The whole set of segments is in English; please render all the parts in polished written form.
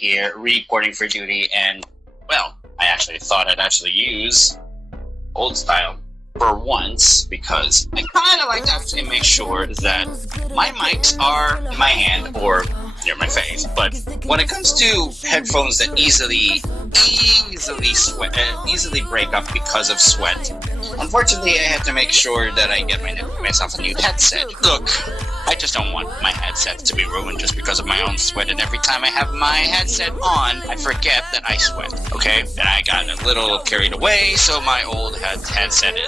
here, reporting for duty, and, well, I actually thought I'd actually use old style for once, because I kind of like to actually make sure that my mics are in my hand or near my face. But when it comes to headphones that easily break up because of sweat, unfortunately I had to make sure that I get myself a new headset. Look, I just don't want my headset to be ruined just because of my own sweat, and every time I have my headset on, I forget that I sweat, okay? And I got a little carried away, so my old headset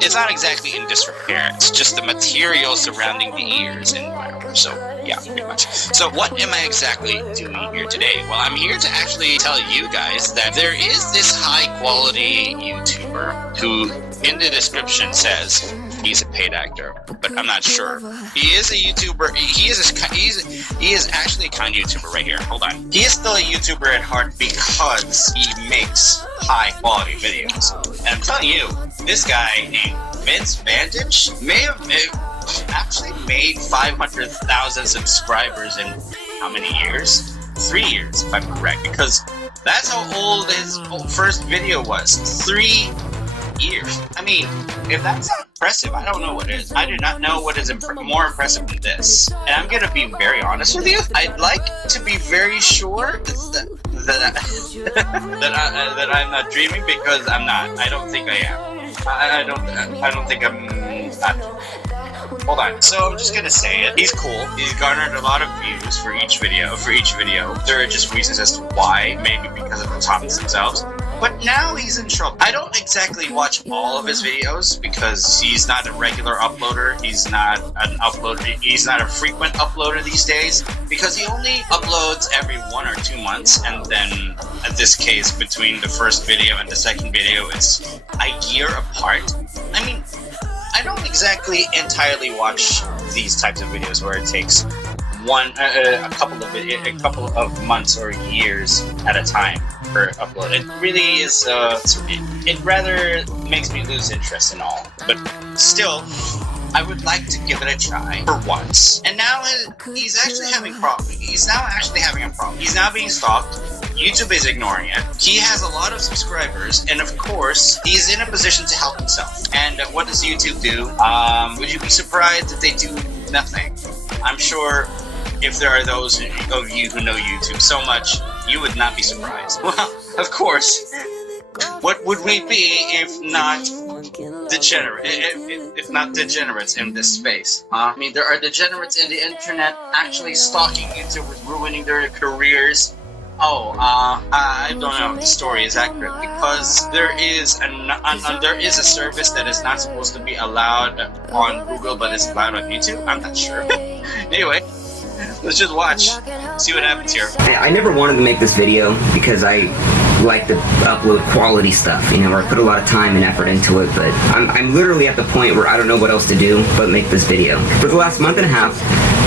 it's not exactly in disrepair, it's just the material surrounding the ears and whatever, so yeah, pretty much. So what am I exactly doing here today? Well, I'm here to actually tell you guys that there is this high-quality YouTuber who, in the description, says he's a paid actor, but I'm not sure. He is a YouTuber. He is actually a kind YouTuber right here. Hold on. He is still a YouTuber at heart because he makes high-quality videos. And I'm telling you, this guy named Vince Vantage may have actually made 500,000 subscribers in how many years? 3 years, if I'm correct, because that's how old his first video was. 3 years. I mean, if that's not impressive, I don't know what is. I do not know what is more impressive than this. And I'm gonna be very honest with you. I'd like to be very sure that I'm not dreaming, because I'm not. I don't think I am. I don't think I'm not. Hold on. So I'm just gonna say it. He's cool. He's garnered a lot of views for each video. There are just reasons as to why. Maybe because of the topics themselves. But now he's in trouble. I don't exactly watch all of his videos because he's not a regular uploader. He's not an uploader. He's not a frequent uploader these days because he only uploads every 1 or 2 months, and then in this case, between the first video and the second video, it's a year apart. I mean, I don't exactly entirely watch these types of videos where it takes a couple of months or years at a time per upload. It really is. It rather makes me lose interest in all. But still, I would like to give it a try for once. And now he's actually having problems. He's now actually having a problem. He's now being stalked. YouTube is ignoring it. He has a lot of subscribers, and of course, he's in a position to help himself. And what does YouTube do? Would you be surprised if they do nothing? I'm sure if there are those of you who know YouTube so much, you would not be surprised. Well, of course. What would we be if not degenerates in this space? I mean, there are degenerates in the internet actually stalking YouTubers, ruining their careers. I don't know if the story is accurate, because there is a service that is not supposed to be allowed on Google, but is allowed on YouTube. I'm not sure. Anyway, let's just watch, see what happens here. I never wanted to make this video because I like to upload quality stuff, or I put a lot of time and effort into it, but I'm literally at the point where I don't know what else to do but make this video. For the last month and a half,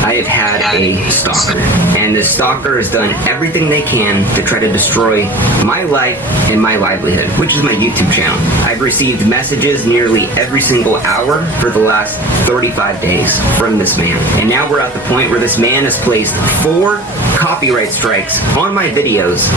I have had a stalker, and this stalker has done everything they can to try to destroy my life and my livelihood, which is my YouTube channel. I've received messages nearly every single hour for the last 35 days from this man, and now we're at the point where this man has placed 4 copyright strikes on my videos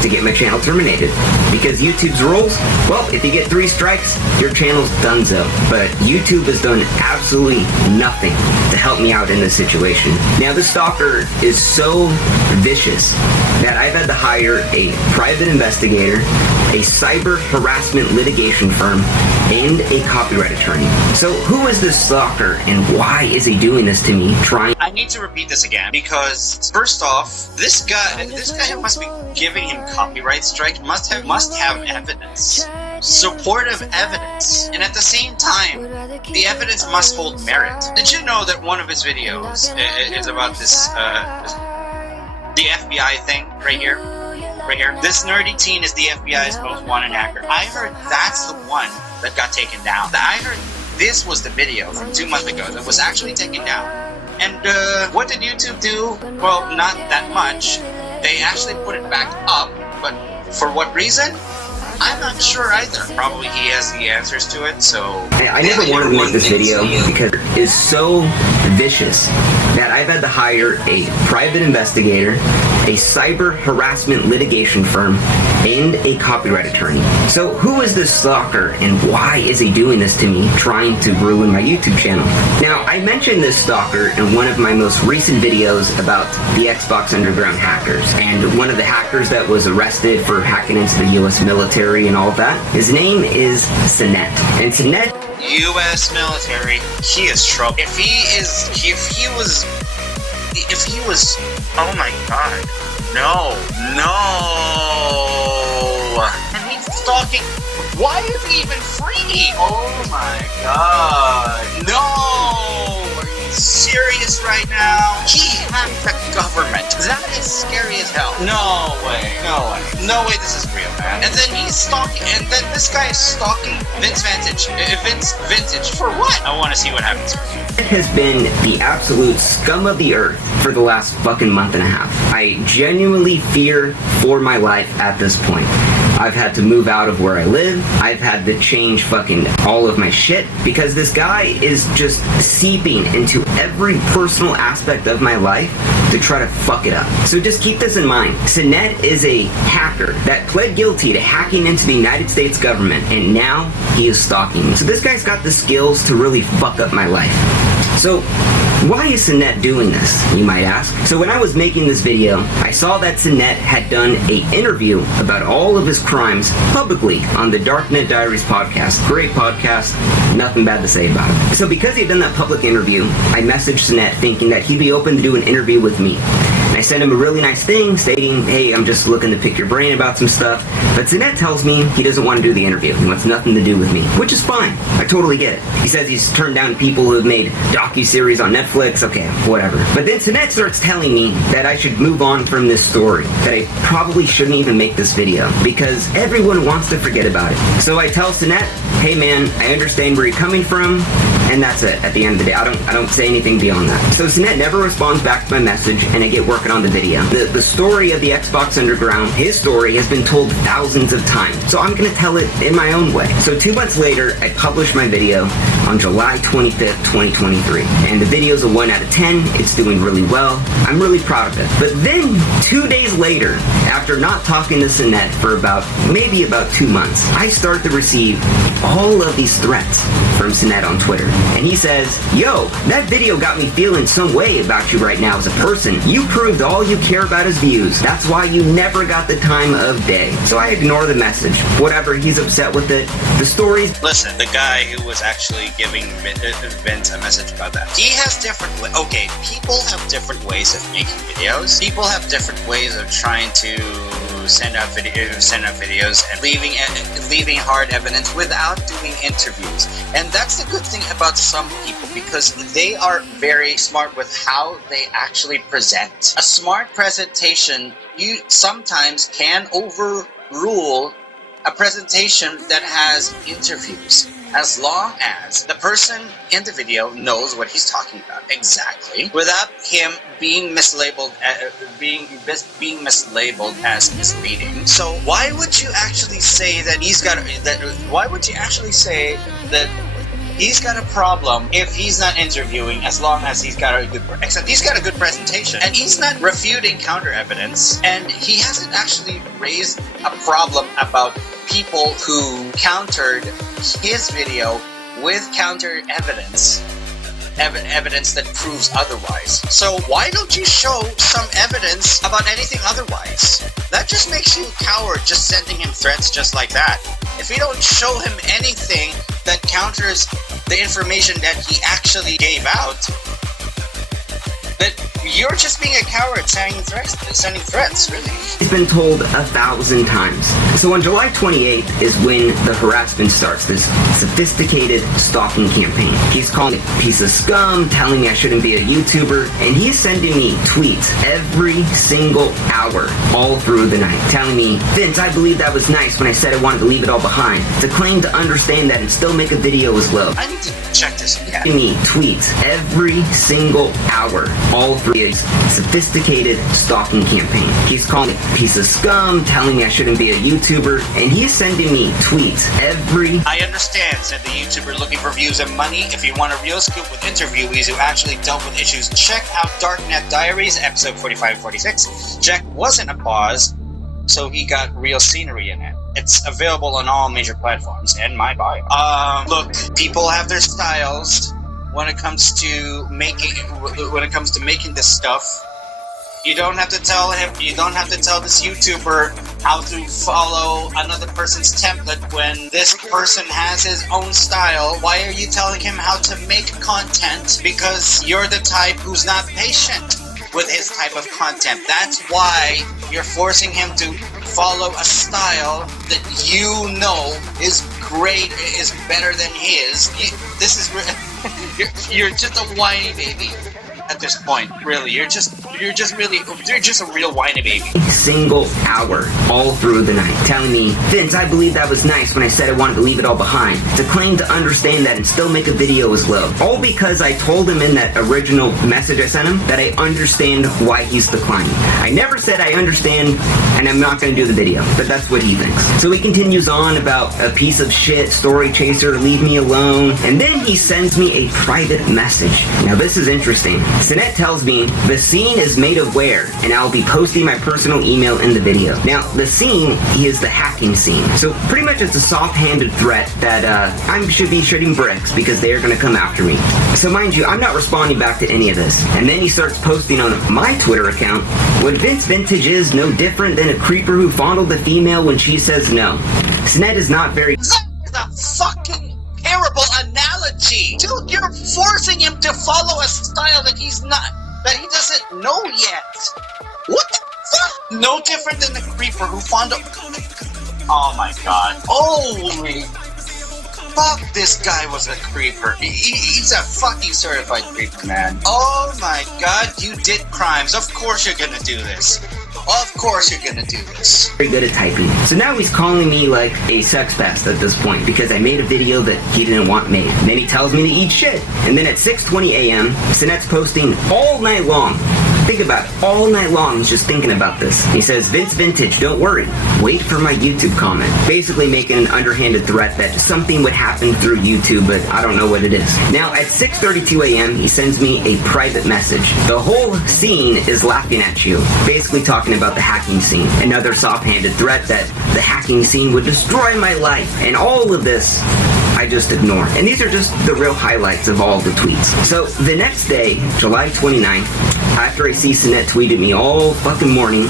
to get my channel terminated. Because YouTube's rules, well, if you get 3 strikes, your channel's donezo. But YouTube has done absolutely nothing to help me out in this situation. Now, this stalker is so vicious that I've had to hire a private investigator, a cyber harassment litigation firm, and a copyright attorney. So who is this stalker, and why is he doing this to me? I need to repeat this again, because first off, this guy who must be giving him copyright strike must have evidence, supportive evidence, and at the same time, the evidence must hold merit. Did you know that one of his videos is about this the FBI thing right here? This nerdy teen is the FBI's most wanted hacker. I heard that's the one that got taken down. I heard this was the video from 2 months ago that was actually taken down. And what did YouTube do? Well, not that much. They actually put it back up, but for what reason? I'm not sure either. Probably he has the answers to it, so... I never wanted to make this video because it is so vicious that I've had to hire a private investigator, a cyber harassment litigation firm, and a copyright attorney. So who is this stalker and why is he doing this to me, trying to ruin my YouTube channel? Now, I mentioned this stalker in one of my most recent videos about the Xbox Underground hackers, and one of the hackers that was arrested for hacking into the US military and all that, his name is Sinet. And Sinet... U.S. military, he is trouble. If he was, oh my god, no, and he's stalking, why is he even free? Oh my god, no, are you serious right now? He hacked the government, that is scary as hell. No way this is real, man. And then he's stalking, and then this guy is stalking Vince Vantage, for what? I want to see what happens. It has been the absolute scum of the earth for the last fucking month and a half. I genuinely fear for my life at this point. I've had to move out of where I live. I've had to change fucking all of my shit because this guy is just seeping into every personal aspect of my life to try to fuck it up. So just keep this in mind. Sinet is a hacker that pled guilty to hacking into the United States government, and now he is stalking me. So this guy's got the skills to really fuck up my life. So why is Sinet doing this, you might ask? So when I was making this video, I saw that Sinet had done an interview about all of his crimes publicly on the Darknet Diaries podcast. Great podcast, nothing bad to say about it. So because he had done that public interview, I messaged Sinet thinking that he'd be open to do an interview with me. I sent him a really nice thing stating, hey, I'm just looking to pick your brain about some stuff. But Sinet tells me he doesn't want to do the interview. He wants nothing to do with me, which is fine. I totally get it. He says he's turned down people who have made docuseries on Netflix. Okay, whatever. But then Sinet starts telling me that I should move on from this story, that I probably shouldn't even make this video because everyone wants to forget about it. So I tell Sinet, hey man, I understand where you're coming from, and that's it. At the end of the day, I don't say anything beyond that. So Sinet never responds back to my message, and I get working on the video. The story of the Xbox Underground, his story, has been told thousands of times, so I'm gonna tell it in my own way. So 2 months later, I published my video on July 25th, 2023, and the video's a 1 out of 10. It's doing really well. I'm really proud of it. But then 2 days later, after not talking to Sinet for maybe about 2 months, I start to receive all of these threats from Sinet on Twitter. And he says, yo, that video got me feeling some way about you right now as a person. You proved all you care about is views. That's why you never got the time of day. So I ignore the message. Whatever, he's upset with it. The stories... Listen, the guy who was actually giving Vince a message about that, he has different okay, people have different ways of making videos. People have different ways of trying to send out videos and leaving hard evidence without doing interviews. And that's the good thing about some people, because they are very smart with how they actually present. A smart presentation, you sometimes can overrule a presentation that has interviews, as long as the person in the video knows what he's talking about exactly, without him being mislabeled as misleading. So why would you actually say that why would you actually say that he's got a problem if he's not interviewing, as long as he's got a good presentation, and he's not refuting counter evidence, and he hasn't actually raised a problem about people who countered his video with counter evidence that proves otherwise. So why don't you show some evidence about anything otherwise? That just makes you a coward, just sending him threats just like that. If you don't show him anything that counters the information that he actually gave out, that you're just being a coward sending threats, really. It's been told 1,000 times. So on July 28th is when the harassment starts, this sophisticated stalking campaign. He's calling me a piece of scum, telling me I shouldn't be a YouTuber, and he's sending me tweets every single hour, all through the night, telling me, Vince, I believe that was nice when I said I wanted to leave it all behind. To claim to understand that and still make a video as well. I need to check this. Yeah. Me tweets every single hour, all through a sophisticated stalking campaign. He's calling me a piece of scum, telling me I shouldn't be a YouTuber, and he's sending me tweets every... I understand, said the YouTuber looking for views and money. If you want a real scoop with interviewees who actually dealt with issues, check out Darknet Diaries, episode 45-46. Jack wasn't a pause, so he got real scenery in it. It's available on all major platforms and my bio. Look, people have their styles when it comes to making this stuff. You don't have to tell him, you don't have to tell this YouTuber how to follow another person's template when this person has his own style. Why are you telling him how to make content? Because you're the type who's not patient with his type of content. That's why you're forcing him to follow a style that you know is great, is better than his. You're just a whiny baby at this point. Really, you're just a real whiny baby. Single hour all through the night, telling me, Vince, I believe that was nice when I said I wanted to leave it all behind. To claim to understand that and still make a video is low. All because I told him in that original message I sent him that I understand why he's declining. I never said I understand and I'm not going to do the video, but that's what he thinks. So he continues on about a piece of shit, story chaser, leave me alone, and then he sends me a private message. Now this is interesting. Sinette tells me the scene is made of where, and I'll be posting my personal email in the video. Now, the scene is the hacking scene. So pretty much it's a soft-handed threat that I should be shooting bricks because they are going to come after me. So mind you, I'm not responding back to any of this. And then he starts posting on my Twitter account, what Vince Vantage is no different than a creeper who fondled the female when she says no. Sinette is not very... That is a fucking terrible analogy. Dude, you're forcing him to follow a style that he doesn't know yet. What the fuck? No different than the creeper who fondled... Oh my god. Holy fuck, this guy was a creeper. He's a fucking certified creeper, man. Oh my god, you did crimes. Of course you're gonna do this. Of course you're gonna do this. Very good at typing. So now he's calling me like a sex pest at this point because I made a video that he didn't want made. And then he tells me to eat shit. And then at 6:20 a.m., Sinette's posting all night long. Think about it. All night long, he's just thinking about this. He says, Vince Vantage, don't worry. Wait for my YouTube comment. Basically making an underhanded threat that something would happen through YouTube, but I don't know what it is. Now, at 6:32 a.m., he sends me a private message. The whole scene is laughing at you. Basically talking about the hacking scene. Another soft-handed threat that the hacking scene would destroy my life. And all of this, I just ignore. And these are just the real highlights of all the tweets. So the next day, July 29th, after I see Sinette tweet at me all fucking morning,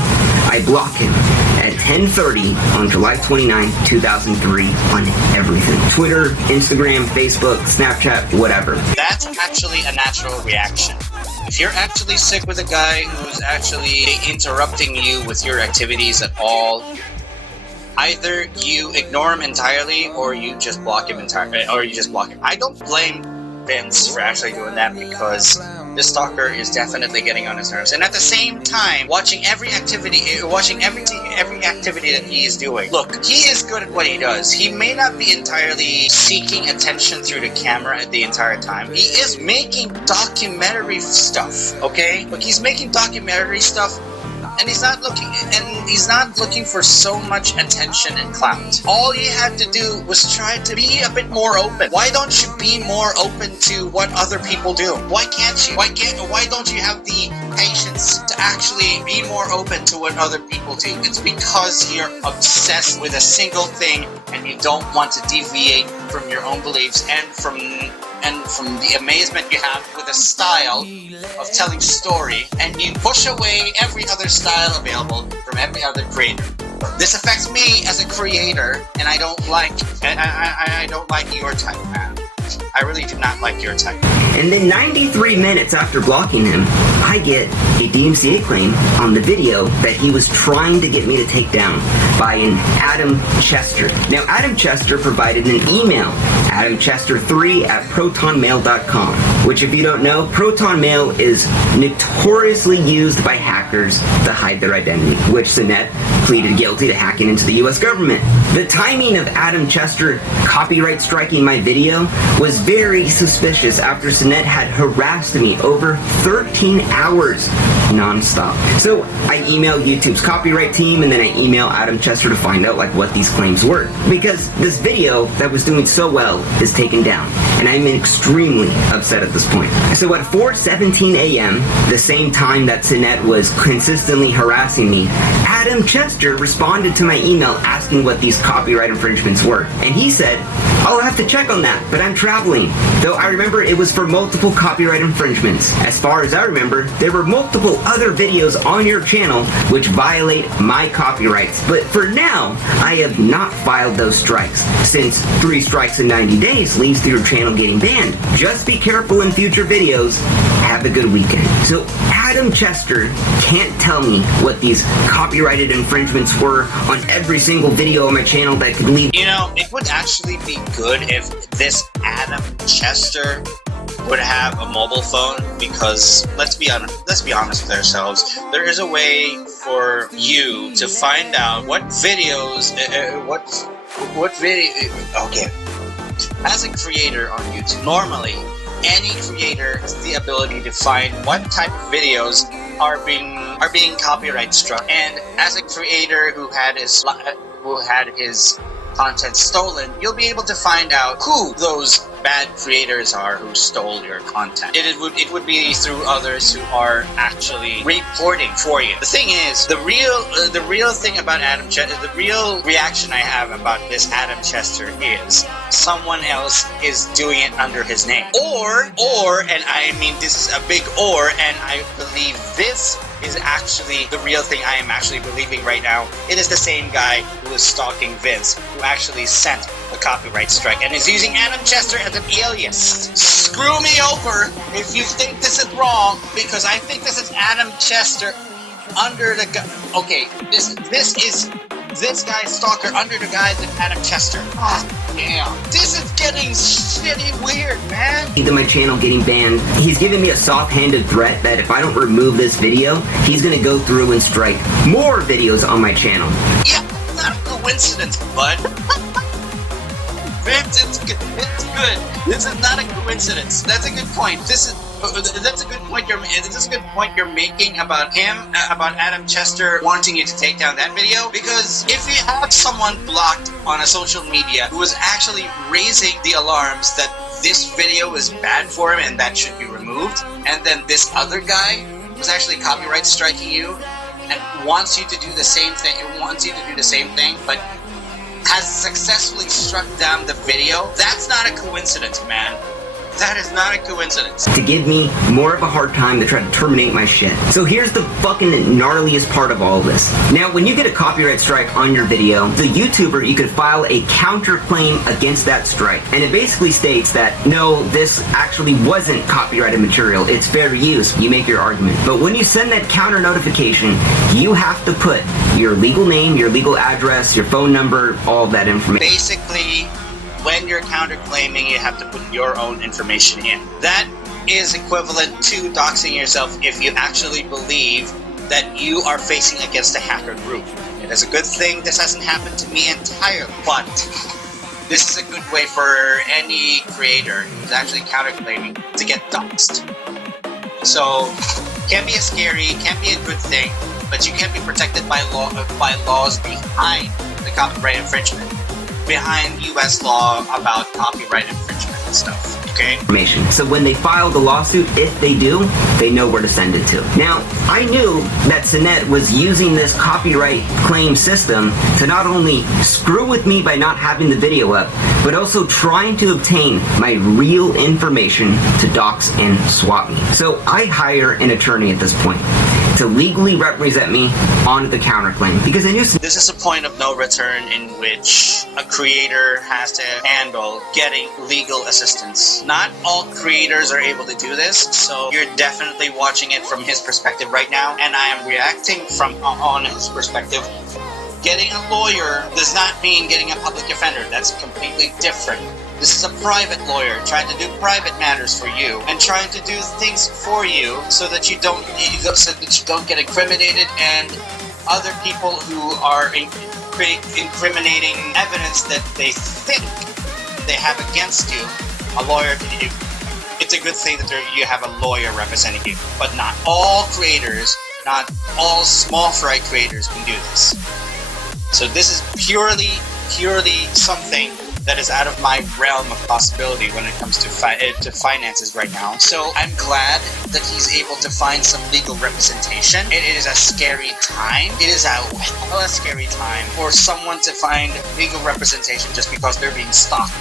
I block him at 10:30 on July 29, 2003 on everything. Twitter, Instagram, Facebook, Snapchat, whatever. That's actually a natural reaction. If you're actually sick with a guy who's actually interrupting you with your activities at all, either you ignore him entirely or you just block him entirely, I don't blame Vince for actually doing that because this stalker is definitely getting on his nerves. And at the same time, watching every activity that he is doing. Look, he is good at what he does. He may not be entirely seeking attention through the camera at the entire time. He is making documentary stuff, okay? Look, he's making documentary stuff. And he's not looking for so much attention and clout. All he had to do was try to be a bit more open. Why don't you be more open to what other people do? Why can't you? Why don't you have the patience to actually be more open to what other people do? It's because you're obsessed with a single thing and you don't want to deviate from your own beliefs and from the amazement you have with a style of telling story, and you push away every other style available from every other creator. This affects me as a creator, and I don't like your type, man. I really do not like your type. And then 93 minutes after blocking him, I get a DMCA claim on the video that he was trying to get me to take down by an Adam Chester. Now, Adam Chester provided an email, adamchester3@protonmail.com, which if you don't know, Proton Mail is notoriously used by hackers to hide their identity, which Sinet pleaded guilty to hacking into the US government. The timing of Adam Chester copyright striking my video was very suspicious after Sinet had harassed me over 13 hours non-stop. So I emailed YouTube's copyright team, and then I emailed Adam Chester to find out like what these claims were, because this video that was doing so well is taken down, and I'm extremely upset at this point. So at 4:17 a.m., the same time that Sinet was consistently harassing me, Adam Chester responded to my email asking what these copyright infringements were, and he said, "I'll have to check on that, but I'm traveling." Though I remember it was for multiple copyright infringements. As far as I remember, there were multiple other videos on your channel which violate my copyrights. But for now, I have not filed those strikes, since 3 strikes in 90 days leads to your channel getting banned. Just be careful in future videos. Have a good weekend. So Adam Chester can't tell me what these copyrighted infringements were on every single video on my channel that could lead. You know, it would actually be good if this Adam Chester would have a mobile phone, because let's be honest with ourselves. There is a way for you to find out what videos, what video. Okay, as a creator on YouTube, normally any creator has the ability to find what type of videos are being copyright struck, and as a creator who had his content stolen, you'll be able to find out who those bad creators are who stole your content. It would be through others who are actually reporting for you. The thing is, the real thing about Adam Chester, the real reaction I have about this Adam Chester is someone else is doing it under his name. Or, and I mean this is a big or, and I believe this is actually the real thing I am actually believing right now. It is the same guy who is stalking Vince, who actually sent a copyright strike and is using Adam Chester as an alias. Screw me over if you think this is wrong, because I think this is Adam Chester under the okay, this is this guy's stalker under the guise of Adam Chester. Ah, damn. This is getting shitty weird, man. To my channel getting banned. He's giving me a soft-handed threat that if I don't remove this video, he's gonna go through and strike more videos on my channel. Yeah, not a coincidence, bud. Vince, it's good. This is not a coincidence. That's a good point. That's a good point you're making about him, about Adam Chester wanting you to take down that video. Because if you have someone blocked on a social media who is actually raising the alarms that this video is bad for him and that should be removed, and then this other guy was actually copyright striking you and wants you to do the same thing, but has successfully struck down the video, that's not a coincidence, man. That is not a coincidence. To give me more of a hard time to try to terminate my shit. So here's the fucking gnarliest part of all this. Now, when you get a copyright strike on your video, the YouTuber, you could file a counterclaim against that strike. And it basically states that, no, this actually wasn't copyrighted material. It's fair use. You make your argument. But when you send that counter notification, you have to put your legal name, your legal address, your phone number, all of that information. Basically, when you're counterclaiming, you have to put your own information in. That is equivalent to doxing yourself if you actually believe that you are facing against a hacker group. It is a good thing this hasn't happened to me entirely, but this is a good way for any creator who's actually counterclaiming to get doxed. So, can be a good thing, but you can be protected by laws behind the copyright infringement. Behind US law about copyright infringement and stuff, okay? So when they file the lawsuit, if they do, they know where to send it to. Now, I knew that Sinet was using this copyright claim system to not only screw with me by not having the video up, but also trying to obtain my real information to dox and swap me. So I hire an attorney at this point to legally represent me on the counterclaim, because I knew this is a point of no return in which a creator has to handle getting legal assistance. Not all creators are able to do this, so you're definitely watching it from his perspective right now, and I am reacting on his perspective. Getting a lawyer does not mean getting a public defender. That's completely different. This is a private lawyer trying to do private matters for you and trying to do things for you so that you don't get incriminated, and other people who are incriminating evidence that they think they have against you. A lawyer, it's a good thing that you have a lawyer representing you, but not all creators, not all small fry creators can do this. So this is purely something that is out of my realm of possibility when it comes to finances right now. So I'm glad that he's able to find some legal representation. It is a scary time. It is a scary time for someone to find legal representation just because they're being stalked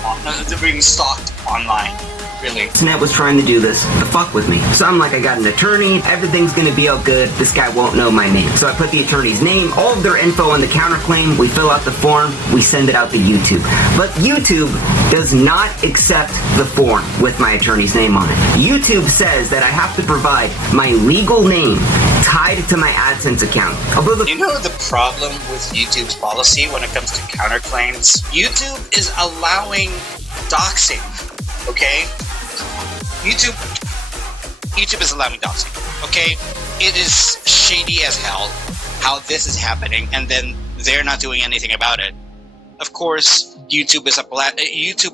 online. Really. Snap was trying to do this to fuck with me. So I'm like, I got an attorney, everything's gonna be all good, this guy won't know my name. So I put the attorney's name, all of their info on the counterclaim, we fill out the form, we send it out to YouTube. But YouTube does not accept the form with my attorney's name on it. YouTube says that I have to provide my legal name tied to my AdSense account. Although you know the problem with YouTube's policy when it comes to counterclaims? YouTube is allowing doxing, okay? YouTube is allowing doxing, okay? It is shady as hell how this is happening, and then they're not doing anything about it. Of course, YouTube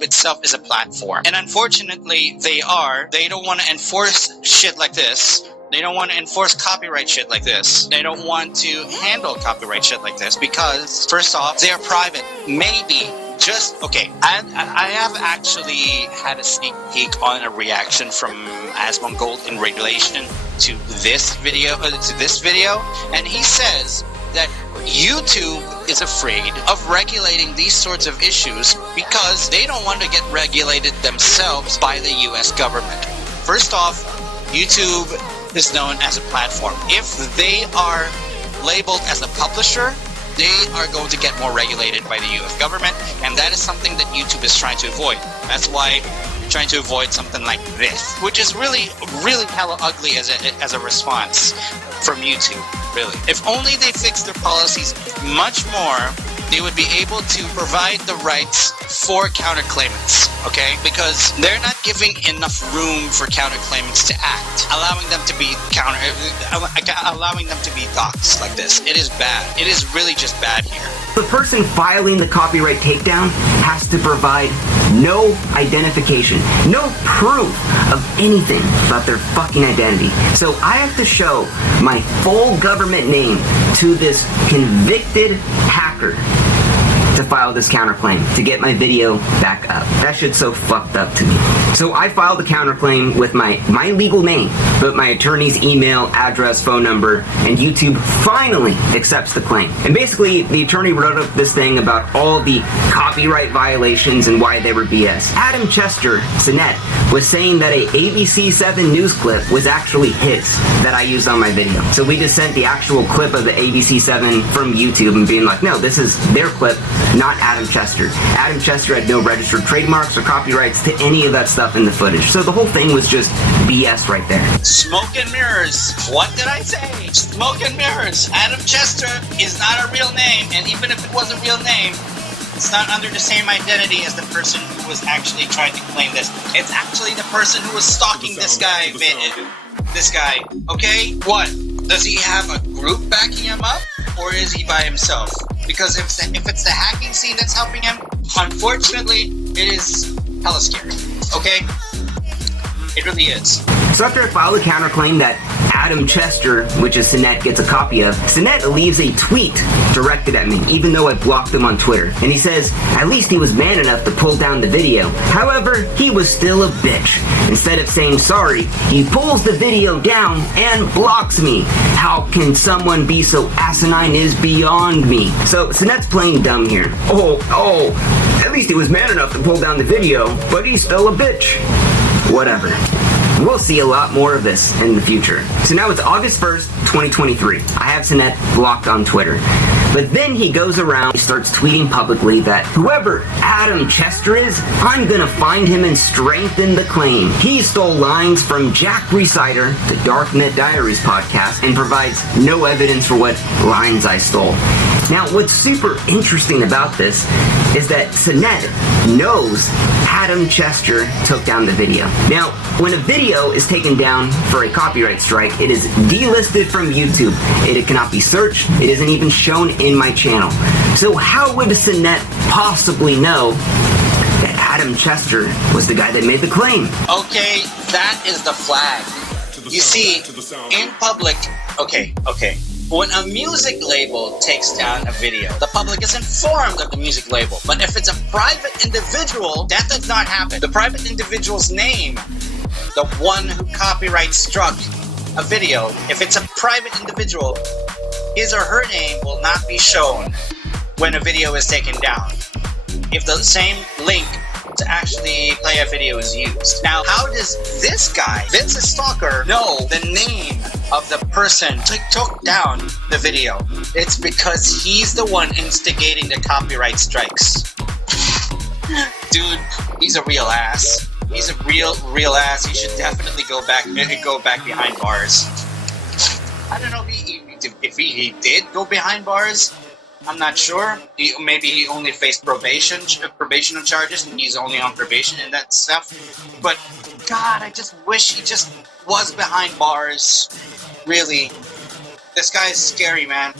itself is a platform, and unfortunately, they don't want to enforce shit like this. They don't want to enforce copyright shit like this. They don't want to handle copyright shit like this because, first off, they're private. Maybe. I have actually had a sneak peek on a reaction from Asmongold in relation to this video, and he says that YouTube is afraid of regulating these sorts of issues because they don't want to get regulated themselves by the US government. First off, YouTube is known as a platform. If they are labeled as a publisher, they are going to get more regulated by the US government, and that is something that YouTube is trying to avoid. That's why they're trying to avoid something like this, which is really hella ugly as a response from YouTube, really. If only they fixed their policies much more, they would be able to provide the rights for counterclaimants, okay? Because they're not giving enough room for counterclaimants to act, allowing them to be doxxed like this. It is bad. It is really just bad here. The person filing the copyright takedown has to provide no identification, no proof of anything about their fucking identity. So I have to show my full government name to this convicted hacker to file this counterclaim, to get my video back up. That shit's so fucked up to me. So I filed the counterclaim with my legal name, but my attorney's email, address, phone number, and YouTube finally accepts the claim. And basically, the attorney wrote up this thing about all the copyright violations and why they were BS. Adam Chester, Sinet, was saying that a ABC7 news clip was actually his, that I used on my video. So we just sent the actual clip of the ABC7 from YouTube and being like, no, this is their clip, not Adam Chester. Adam Chester had no registered trademarks or copyrights to any of that stuff in the footage. So the whole thing was just BS right there. Smoke and mirrors. What did I say? Smoke and mirrors. Adam Chester is not a real name, and even if it was a real name, it's not under the same identity as the person who was actually trying to claim this. It's actually the person who was stalking this guy, okay? What? Does he have a group backing him up, or is he by himself? Because if it's the hacking scene that's helping him, unfortunately, it is hella scary, okay? It really is. So after I filed a counterclaim that Adam Chester, which is Sinet, gets a copy of, Sinet leaves a tweet directed at me, even though I blocked him on Twitter. And he says, at least he was man enough to pull down the video. However, he was still a bitch. Instead of saying sorry, he pulls the video down and blocks me. How can someone be so asinine is beyond me. So Sinet's playing dumb here. At least he was man enough to pull down the video, but he's still a bitch. Whatever. We'll see a lot more of this in the future. So now it's August 1st, 2023. I have Sinet blocked on Twitter. But then he goes around, he starts tweeting publicly that whoever Adam Chester is, I'm gonna find him and strengthen the claim. He stole lines from Jack Reciter, the Darknet Diaries podcast, and provides no evidence for what lines I stole. Now, what's super interesting about this is that Sinet knows Adam Chester took down the video. Now, when a video is taken down for a copyright strike, it is delisted from YouTube. It cannot be searched. It isn't even shown in my channel. So how would Sinet possibly know that Adam Chester was the guy that made the claim? Okay, that is the flag. You see, in public, okay. When a music label takes down a video, the public is informed of the music label. But if it's a private individual, that does not happen. The private individual's name, the one who copyright struck a video, if it's a private individual, his or her name will not be shown when a video is taken down, if the same link to actually play a video is used. Now, how does this guy, Vince Stalker, know the name of the person who took down the video? It's because he's the one instigating the copyright strikes. Dude, he's a real ass. He's a real ass. He should definitely go back behind bars. I don't know if he did go behind bars. I'm not sure. Maybe he only faced probation charges, and he's only on probation and that stuff. But God, I just wish he just was behind bars. Really, this guy is scary, man.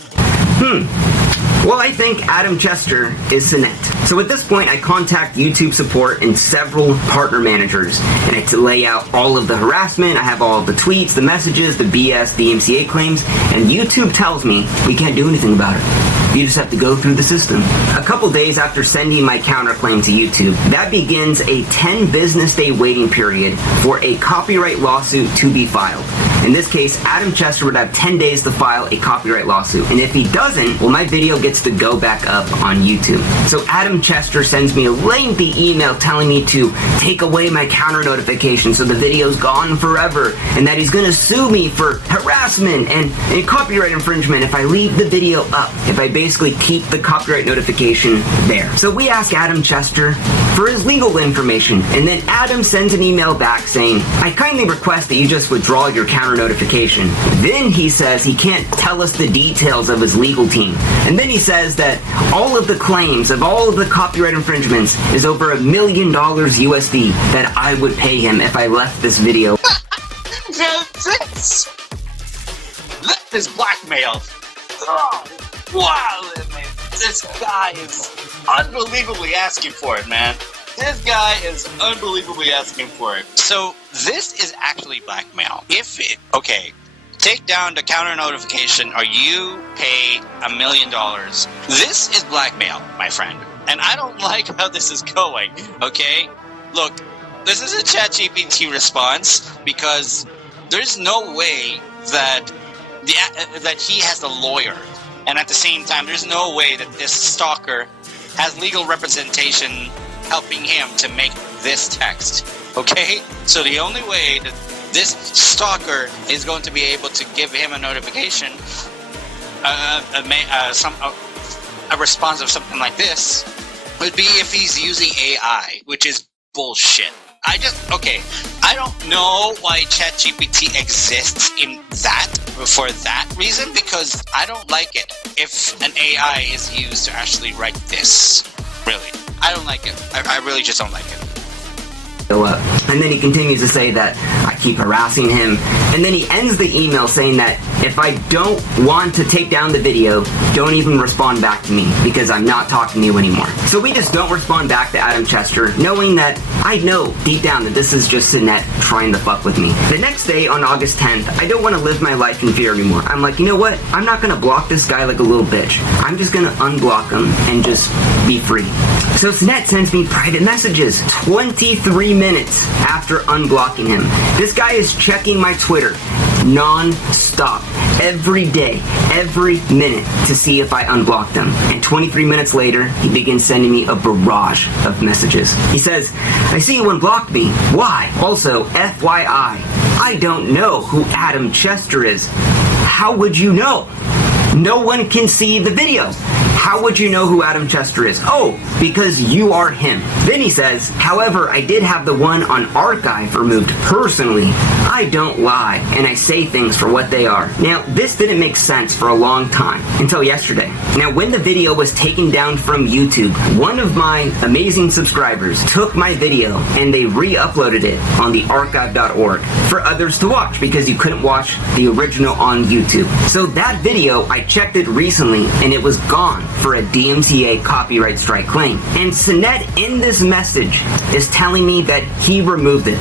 Well, I think Adam Chester is Sinet. So at this point, I contact YouTube support and several partner managers, and I lay out all of the harassment. I have all of the tweets, the messages, the BS, the DMCA claims, and YouTube tells me we can't do anything about it. You just have to go through the system. A couple days after sending my counterclaim to YouTube, that begins a 10 business day waiting period for a copyright lawsuit to be filed. In this case, Adam Chester would have 10 days to file a copyright lawsuit. And if he doesn't, well, my video gets to go back up on YouTube. So Adam Chester sends me a lengthy email telling me to take away my counter notification so the video's gone forever, and that he's gonna sue me for harassment and copyright infringement if I leave the video up, if I basically keep the copyright notification there. So we ask Adam Chester for his legal information, and then Adam sends an email back saying, I kindly request that you just withdraw your counter notification. Then he says he can't tell us the details of his legal team. And then he says that all of the claims of all of the copyright infringements is over $1 million USD that I would pay him if I left this video. That is blackmail. Oh, wow, man. This guy is unbelievably asking for it, man. This guy is unbelievably asking for it. So this is actually blackmail. Take down the counter notification or you pay $1 million. This is blackmail, my friend. And I don't like how this is going, okay? Look, this is a ChatGPT response because there's no way that he has a lawyer. And at the same time, there's no way that this stalker has legal representation helping him to make this text, okay? So the only way that this stalker is going to be able to give him a notification, a response of something like this, would be if he's using AI, which is bullshit. I don't know why ChatGPT exists for that reason, because I don't like it if an AI is used to actually write this. Really. I don't like it. I really just don't like it. And then he continues to say that I keep harassing him, and then he ends the email saying that if I don't want to take down the video, don't even respond back to me because I'm not talking to you anymore. So we just don't respond back to Adam Chester, knowing that I know deep down that this is just Sinet trying to fuck with me. The next day, on August 10th, I don't want to live my life in fear anymore. I'm like, you know what? I'm not going to block this guy like a little bitch. I'm just going to unblock him and just be free. So Sinet sends me private messages 23 minutes after unblocking him. This guy is checking my Twitter non-stop, every day, every minute, to see if I unblocked him. And 23 minutes later, he begins sending me a barrage of messages. He says, I see you unblocked me. Why? Also, FYI, I don't know who Adam Chester is. How would you know? No one can see the video. How would you know who Adam Chester is? Oh, because you are him. Then he says, however, I did have the one on archive removed personally I don't lie, and I say things for what they are. Now, this didn't make sense for a long time, until yesterday. Now, when the video was taken down from YouTube, one of my amazing subscribers took my video and they re-uploaded it on the archive.org for others to watch because you couldn't watch the original on YouTube. So that video, I checked it recently and it was gone for a DMCA copyright strike claim. And Sinet in this message is telling me that he removed it.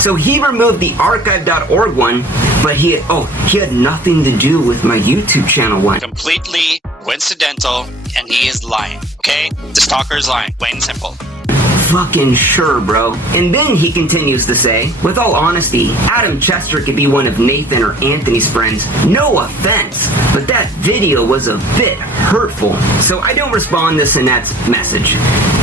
So he removed the archive.org one, but he had nothing to do with my YouTube channel one. Completely coincidental, and he is lying, okay? The stalker is lying, plain and simple. Fucking sure, bro. And then he continues to say, with all honesty, Adam Chester could be one of Nathan or Anthony's friends. No offense, but that video was a bit hurtful. So I don't respond to Sinet's message.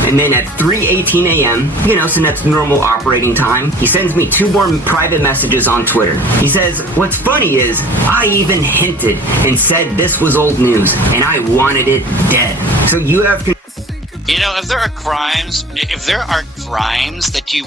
And then at 3:18 a.m., Sinet's normal operating time, he sends me 2 more private messages on Twitter. He says, what's funny is, I even hinted and said this was old news, and I wanted it dead. So you have... if there are crimes that you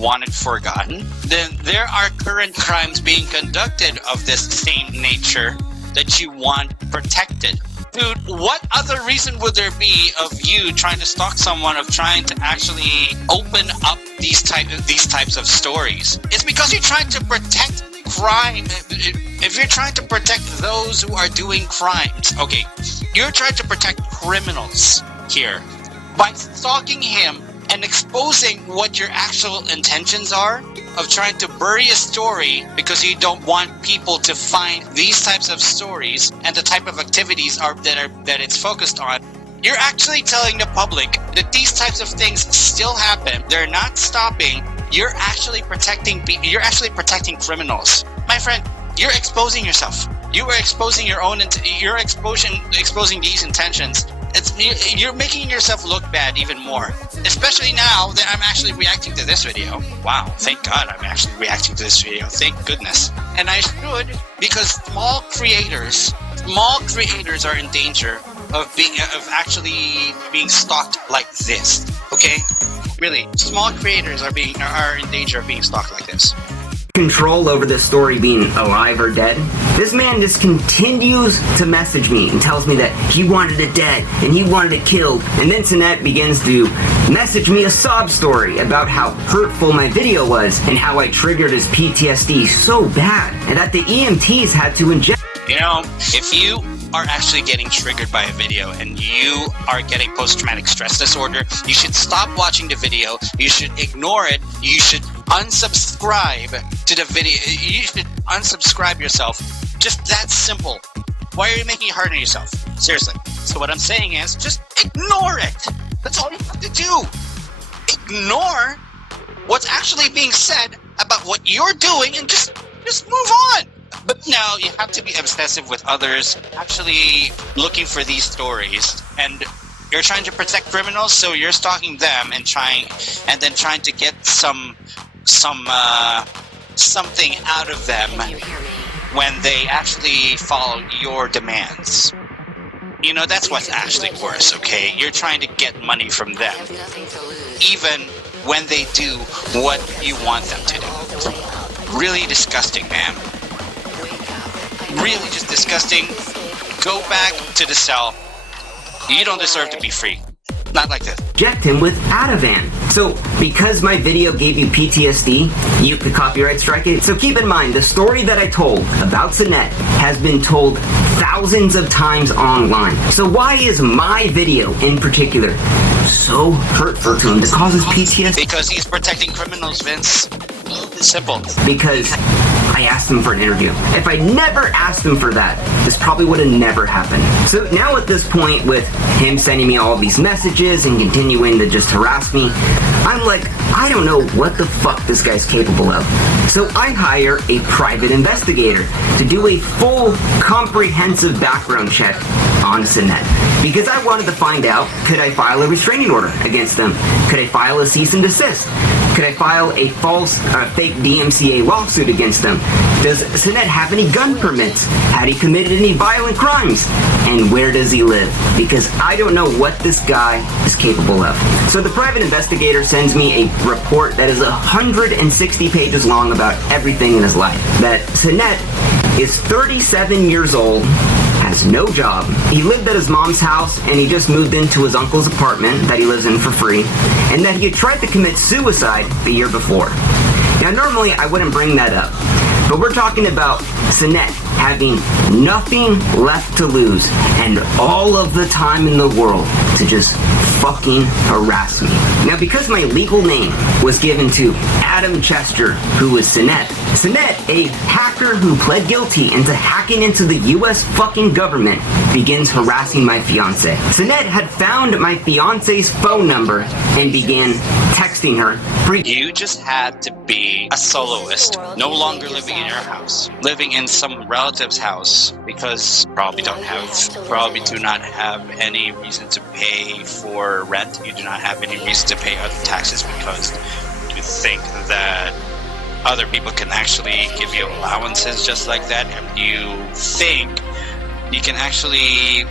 wanted forgotten, then there are current crimes being conducted of this same nature that you want protected. Dude, what other reason would there be of you trying to stalk someone, of trying to actually open up these types of stories? It's because you're trying to protect crime. If you're trying to protect those who are doing crimes, okay, you're trying to protect criminals here by stalking him and exposing what your actual intentions are of trying to bury a story because you don't want people to find these types of stories and the type of activities that it's focused on. You're actually telling the public that these types of things still happen. They're not stopping. You're actually protecting criminals. My friend, you're exposing yourself. You are exposing your own. You're exposing these intentions. You're making yourself look bad even more. Especially now that I'm actually reacting to this video. Wow, thank God I'm actually reacting to this video. Thank goodness. And I should, because small creators are in danger of actually being stalked like this. Okay? Really, small creators are in danger of being stalked like this. Control over this story being alive or dead. This man just continues to message me and tells me that he wanted it dead and he wanted it killed. And then Sinet begins to message me a sob story about how hurtful my video was and how I triggered his PTSD so bad and that the EMTs had to inject. If you are actually getting triggered by a video and you are getting post-traumatic stress disorder, you should stop watching the video. You should ignore it. You should unsubscribe to the video. You should unsubscribe yourself. Just that simple. Why are you making it hard on yourself? Seriously. So what I'm saying is, just ignore it. That's all you have to do. Ignore what's actually being said about what you're doing and just move on. But now you have to be obsessive with others actually looking for these stories, and you're trying to protect criminals, so you're stalking them and trying to get something out of them when they actually follow your demands. That's what's actually worse, okay? You're trying to get money from them, even when they do what you want them to do. Really disgusting, man. Really just disgusting. Go back to the cell. You don't deserve to be free. Not like this. Inject him with Ativan. So, because my video gave you PTSD, you could copyright strike it. So keep in mind, the story that I told about Sinet has been told thousands of times online. So why is my video in particular so hurtful to him to cause his PTSD? Because he's protecting criminals, Vince. Simple. Because I asked him for an interview. If I never asked him for that, this probably would have never happened. So now at this point, with him sending me all these messages and continuing to just harass me, I'm like, I don't know what the fuck this guy's capable of. So I hire a private investigator to do a full, comprehensive background check on Sinet. Because I wanted to find out, could I file a restraining order against them? Could I file a cease and desist? Could I file a false, fake DMCA lawsuit against him? Does Sinet have any gun permits? Had he committed any violent crimes? And where does he live? Because I don't know what this guy is capable of. So the private investigator sends me a report that is 160 pages long about everything in his life. That Sinet is 37 years old, has no job. He lived at his mom's house and he just moved into his uncle's apartment that he lives in for free, and that he had tried to commit suicide the year before. Now normally I wouldn't bring that up, but we're talking about Sinet having nothing left to lose and all of the time in the world to just fucking harass me. Now because my legal name was given to Adam Chester, who is Sinet, a hacker who pled guilty into hacking into the US fucking government, begins harassing my fiance. Sinet had found my fiance's phone number and began texting her. You just had to be a soloist, no longer living in your house, living in some relative's house because probably do not have any reason to pay for rent. You do not have any reason to pay other taxes because you think that other people can actually give you allowances just like that, and you think you can actually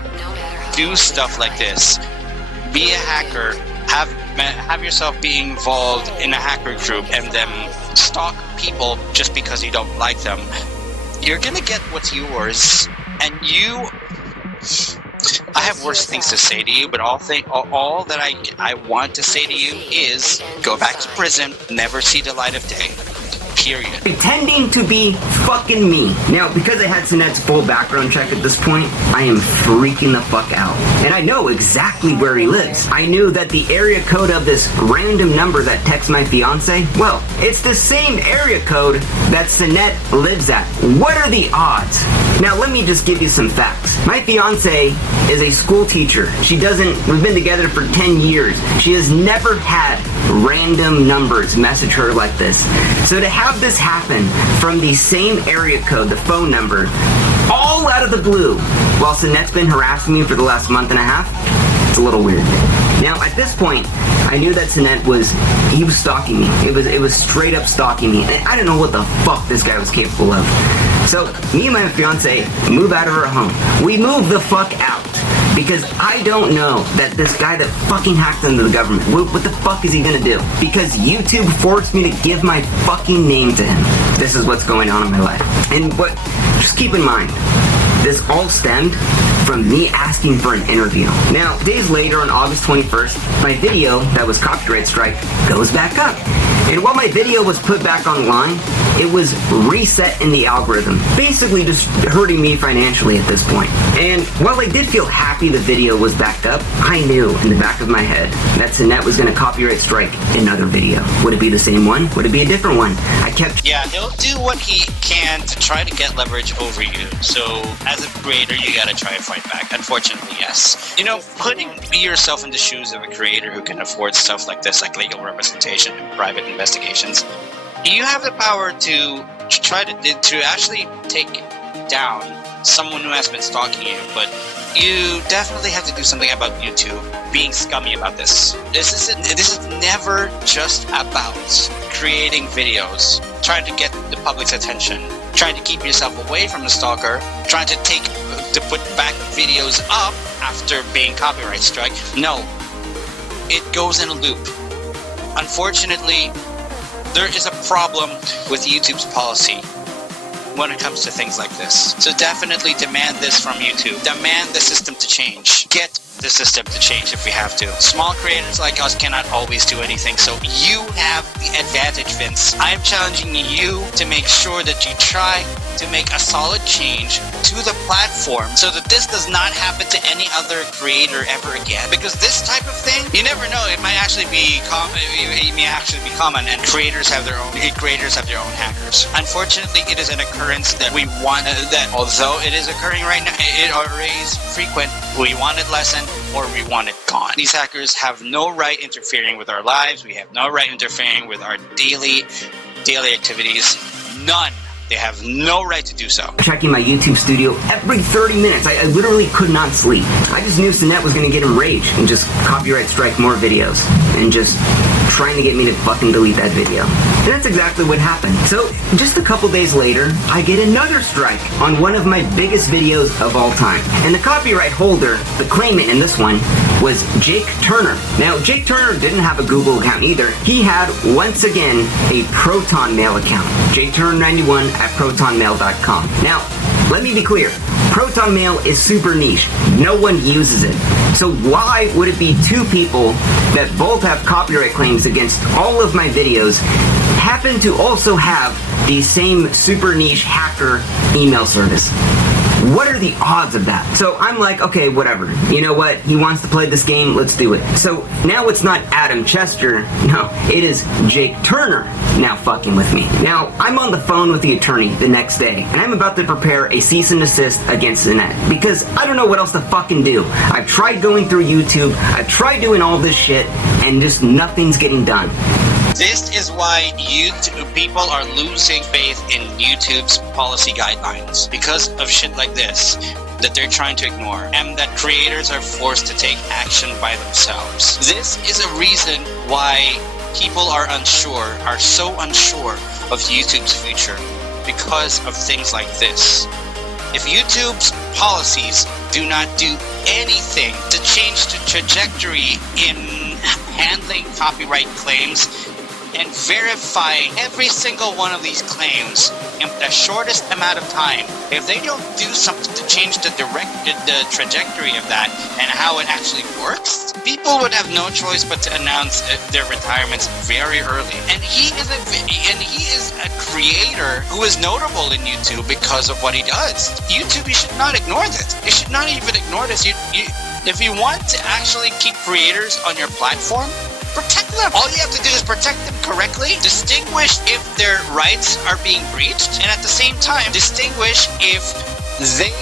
do stuff like this. Be a hacker, have yourself be involved in a hacker group and then stalk people just because you don't like them. You're gonna get what's yours, and I have worse things to say to you, but all that I want to say to you is go back to prison, never see the light of day. Period. Pretending to be fucking me. Now, because I had Sinet's full background check at this point, I am freaking the fuck out. And I know exactly where he lives. I knew that the area code of this random number that texts my fiance, well, it's the same area code that Sinet lives at. What are the odds? Now, let me just give you some facts. My fiance is a school teacher. We've been together for 10 years. She has never had random numbers message her like this. So to have this happen from the same area code, the phone number, all out of the blue, while Sinet's been harassing me for the last month and a half, it's a little weird. Now, at this point, I knew that Sinet was stalking me. It was straight up stalking me. And I don't know what the fuck this guy was capable of. So, me and my fiance move out of our home. We move the fuck out. Because I don't know that this guy that fucking hacked into the government, what the fuck is he gonna do? Because YouTube forced me to give my fucking name to him. This is what's going on in my life. And just keep in mind, this all stemmed from me asking for an interview. Now, days later, on August 21st, my video that was copyright strike goes back up. And while my video was put back online, it was reset in the algorithm, basically just hurting me financially at this point. And while I did feel happy the video was backed up, I knew in the back of my head that Sinet was going to copyright strike another video. Would it be the same one? Would it be a different one? Yeah, he'll do what he can to try to get leverage over you. So as a creator, you gotta try to fight back. Unfortunately, yes. Putting yourself in the shoes of a creator who can afford stuff like this, like legal representation and private investigations, you have the power to try to actually take down someone who has been stalking you, but you definitely have to do something about YouTube being scummy about this. This is never just about creating videos, trying to get the public's attention, trying to keep yourself away from the stalker, trying to put back videos up after being copyright struck. No, it goes in a loop. Unfortunately, there is a problem with YouTube's policy when it comes to things like this. So definitely demand this from YouTube. Demand the system to change. Get the system to change if we have to. Small creators like us cannot always do anything, so you have the advantage, Vince. I'm challenging you to make sure that you try to make a solid change to the platform so that this does not happen to any other creator ever again. Because this type of thing, you never know, it might actually be common. It may actually be common, and creators have their own hackers. Unfortunately, it is an occurrence that we want. That although it is occurring right now, it already is frequent. We want it lessened or we want it gone. These hackers have no right interfering with our lives. We have no right interfering with our daily activities. None. They have no right to do so. Checking my YouTube studio every 30 minutes. I literally could not sleep. I just knew Sinet was going to get enraged and just copyright strike more videos and just trying to get me to fucking delete that video. And that's exactly what happened. So, just a couple days later, I get another strike on one of my biggest videos of all time. And the copyright holder, the claimant in this one, was Jake Turner. Now, Jake Turner didn't have a Google account either. He had, once again, a Proton Mail account. JakeTurner91 at ProtonMail.com. Now, let me be clear. Proton Mail is super niche. No one uses it. So why would it be two people that both have copyright claims against all of my videos happen to also have the same super niche hacker email service? What are the odds of that? So I'm like, okay, whatever. You know what? He wants to play this game, let's do it. So now it's not Adam Chester, no, it is Jake Turner now fucking with me. Now, I'm on the phone with the attorney the next day, and I'm about to prepare a cease and desist against the net, because I don't know what else to fucking do. I've tried going through YouTube, I've tried doing all this shit, and just nothing's getting done. This is why YouTube people are losing faith in YouTube's policy guidelines because of shit like this that they're trying to ignore, and that creators are forced to take action by themselves. This is a reason why people are so unsure of YouTube's future, because of things like this. If YouTube's policies do not do anything to change the trajectory in handling copyright claims and verify every single one of these claims in the shortest amount of time, if they don't do something to change the trajectory of that and how it actually works, people would have no choice but to announce their retirements very early. And he is a creator who is notable in YouTube because of what he does. YouTube, you should not ignore this. You should not even ignore this. If you want to actually keep creators on your platform, protect them. All you have to do is protect them correctly, distinguish if their rights are being breached, and at the same time, distinguish if they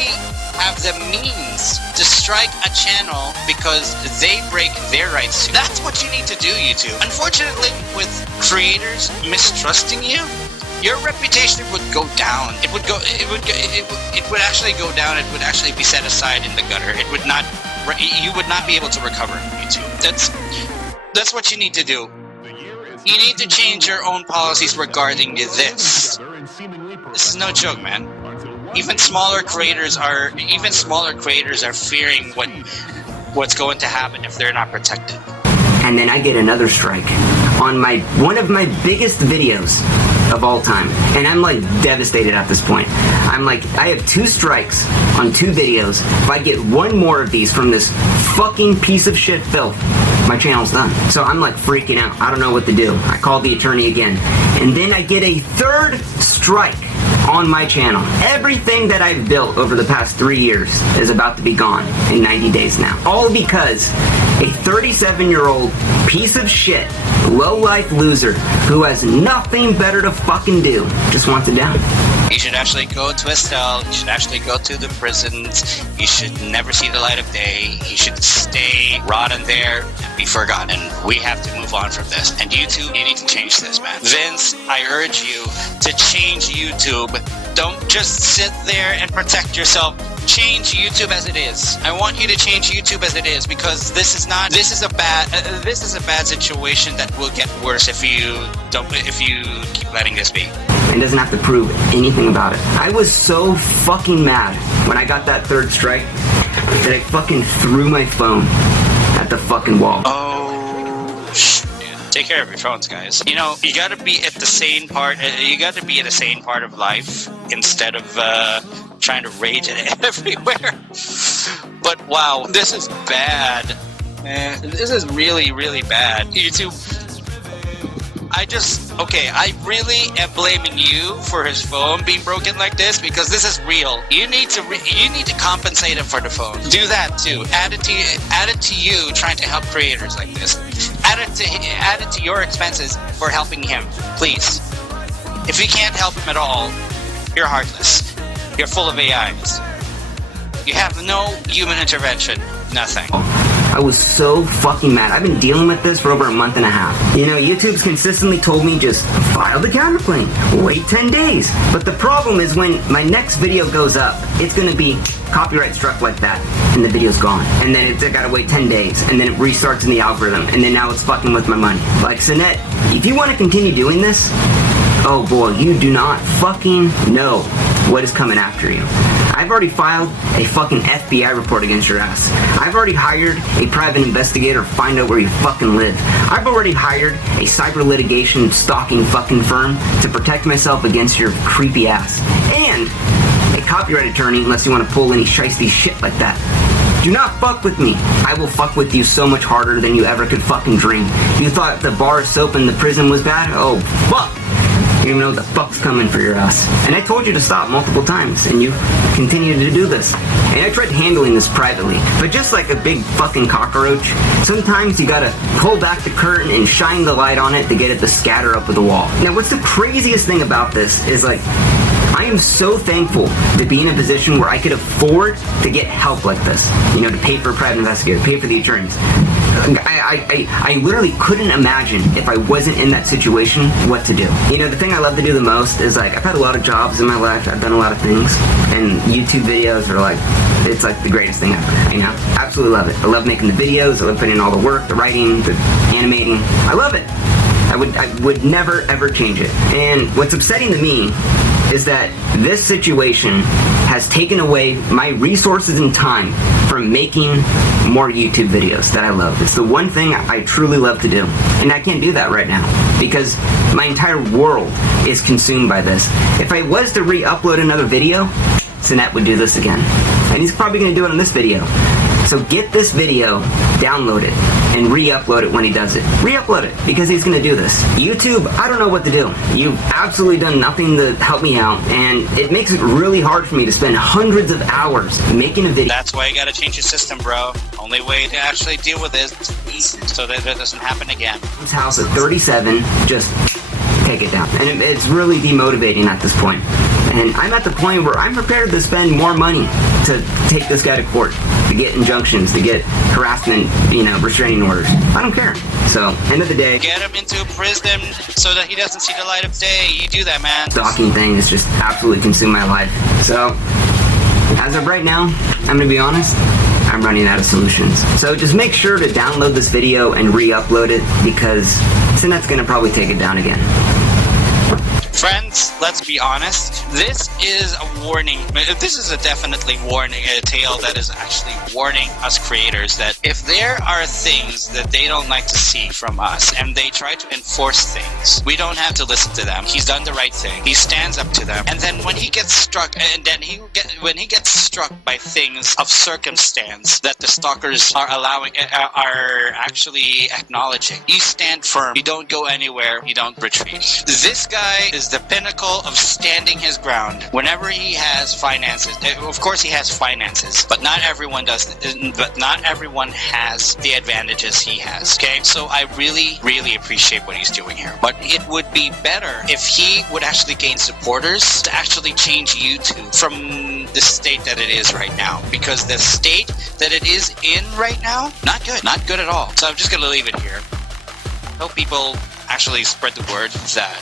have the means to strike a channel because they break their rights too. That's what you need to do, YouTube. Unfortunately, with creators mistrusting you, your reputation would go down. It would actually go down. It would actually be set aside in the gutter. You would not be able to recover YouTube. That's what you need to do. You need to change your own policies regarding this. This is no joke, man. Even smaller creators are fearing what's going to happen if they're not protected. And then I get another strike on one of my biggest videos of all time. And I'm like devastated at this point. I'm like, I have 2 strikes on 2 videos. If I get one more of these from this fucking piece of shit filth, my channel's done. So I'm like freaking out. I don't know what to do. I called the attorney again. And then I get a 3rd strike on my channel. Everything that I've built over the past 3 years is about to be gone in 90 days now. All because a 37-year-old piece of shit, low-life loser who has nothing better to fucking do just wants it down. You should actually go to a cell. You should actually go to the prisons. You should never see the light of day. You should stay rotten there and be forgotten. We have to move on from this. And YouTube, you need to change this, man. Vince, I urge you to change YouTube. Don't just sit there and protect yourself. Change YouTube as it is. I want you to change YouTube as it is, because this is a bad situation that will get worse if you keep letting this be. And doesn't have to prove anything about it. I was so fucking mad when I got that 3rd strike that I fucking threw my phone at the fucking wall. Oh, shit. Take care of your phones, guys. You know, you gotta be at the sane part. You gotta be in a sane part of life instead of trying to rage it everywhere. But wow, this is bad. This is really, really bad. YouTube. I really am blaming you for his phone being broken like this, because this is real. You need to compensate him for the phone. Do that too. Add it to you trying to help creators like this. Add it to your expenses for helping him, please. If you can't help him at all, you're heartless. You're full of AIs. You have no human intervention. Nothing. I was so fucking mad. I've been dealing with this for over a month and a half. You know, YouTube's consistently told me just file the counterclaim, wait 10 days. But the problem is when my next video goes up, it's gonna be copyright struck like that, and the video's gone. And then I gotta wait 10 days, and then it restarts in the algorithm, and then now it's fucking with my money. Like, Sinette, if you wanna continue doing this, oh boy, you do not fucking know what is coming after you. I've already filed a fucking FBI report against your ass. I've already hired a private investigator to find out where you fucking live. I've already hired a cyber litigation stalking fucking firm to protect myself against your creepy ass. And a copyright attorney, unless you want to pull any shiesty shit like that. Do not fuck with me. I will fuck with you so much harder than you ever could fucking dream. You thought the bar of soap in the prison was bad? Oh, fuck. You don't even know what the fuck's coming for your ass. And I told you to stop multiple times, and you continue to do this. And I tried handling this privately, but just like a big fucking cockroach, sometimes you gotta pull back the curtain and shine the light on it to get it to scatter up with the wall. Now, what's the craziest thing about this is, like, I am so thankful to be in a position where I could afford to get help like this. You know, to pay for a private investigator, pay for the attorneys. I literally couldn't imagine if I wasn't in that situation what to do. You know, the thing I love to do the most is, like, I've had a lot of jobs in my life, I've done a lot of things, and YouTube videos are like, it's like the greatest thing ever, you know? Absolutely love it. I love making the videos, I love putting in all the work, the writing, the animating. I love it. I would never ever change it. And what's upsetting to me is that this situation has taken away my resources and time from making more YouTube videos that I love. It's the one thing I truly love to do. And I can't do that right now because my entire world is consumed by this. If I was to re-upload another video, Sinette would do this again. And he's probably gonna do it on this video. So get this video, download it, and re-upload it when he does it. Re-upload it, because he's gonna do this. YouTube, I don't know what to do. You've absolutely done nothing to help me out, and it makes it really hard for me to spend hundreds of hours making a video. That's why you gotta change your system, bro. Only way to actually deal with this so that it doesn't happen again. His house at 37, just take it down. And it's really demotivating at this point. And I'm at the point where I'm prepared to spend more money to take this guy to court, to get injunctions, to get harassment, you know, restraining orders. I don't care. So, end of the day, get him into prison so that he doesn't see the light of day. You do that, man. Stalking thing has just absolutely consumed my life. So, as of right now, I'm gonna be honest, I'm running out of solutions. So just make sure to download this video and re-upload it, because Sinette's gonna probably take it down again. Friends, let's be honest. This is a warning. This is a definitely warning, a tale that is actually warning us creators that if there are things that they don't like to see from us and they try to enforce things, we don't have to listen to them. He's done the right thing. He stands up to them. And then when he gets struck, when he gets struck by things of circumstance that the stalkers are actually acknowledging, you stand firm. You don't go anywhere. You don't retreat. This guy is the pinnacle of standing his ground whenever he has finances. Of course he has finances, but not everyone does. But not everyone has the advantages he has. Okay, so I really, really appreciate what he's doing here. But it would be better if he would actually gain supporters to actually change YouTube from the state that it is right now. Because the state that it is in right now, not good at all. So I'm just gonna leave it here. Hope people actually spread the word that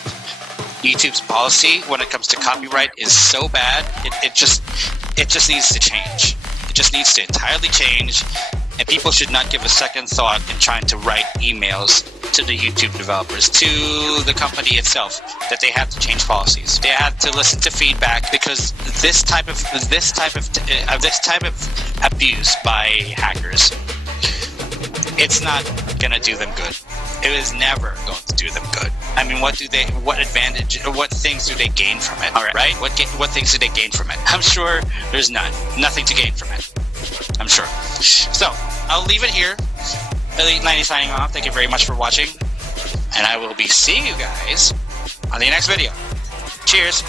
YouTube's policy when it comes to copyright is so bad, it just needs to change. It just needs to entirely change, and people should not give a second thought in trying to write emails to the YouTube developers, to the company itself, that they have to change policies. They have to listen to feedback, because this type of abuse by hackers, it's not gonna do them good. It is never going to do them good. I mean, what things do they gain from it? All right? What things do they gain from it? I'm sure there's nothing to gain from it. I'm sure. So, I'll leave it here. EliteLenny signing off. Thank you very much for watching. And I will be seeing you guys on the next video. Cheers.